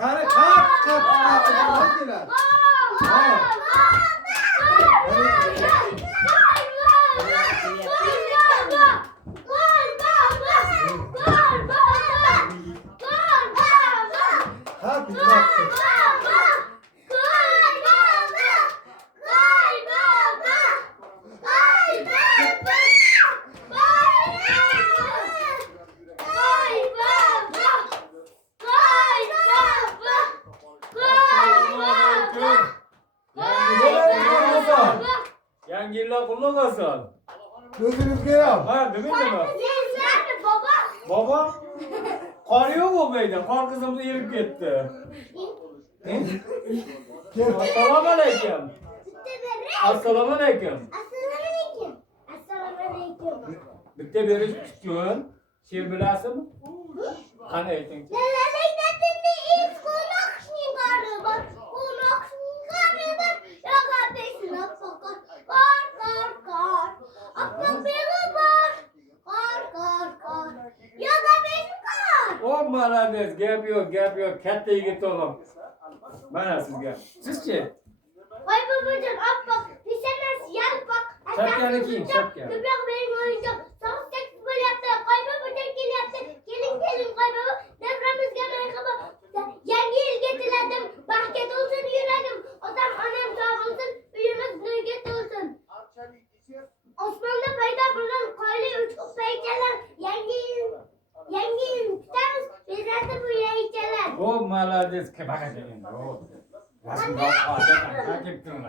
Karı kalk. Hadi lan. Hadi kalk. Yangilla kullu kalsın. Gözünüz görüyor. Ha değil mi? Baba. Kar yok mu beyde? Kar kızımız erip gitti. Assalamu aleyküm. Assalamu aleyküm. Bitte beri çıkıyorsun. Şey bilasın mı? Hani eğitim? O malades gap yok. Katta yigit oğlum. Bana siz gel. Sizce? Vay babacığım at bak. Düşemez yer bak. Şapkanı giyin, şapka. Kıbrak benim oyuncağım. Sana seks böyle yaptı. Kay babacığım gel yaptı. Gelin kay baba. Devremiz gelmeye kadar. Yenge il getirdim. Bahçet olsun yüreğim. O zaman annem sağ olsun. Büyümüz nüget olsun. Osmanlı payda buradan koylu üç peyçeler. Yenge il tutarız. Bizler de bu yayıçeler. O malades kebaka dedim. O. Nasıl kalk? Takip durma.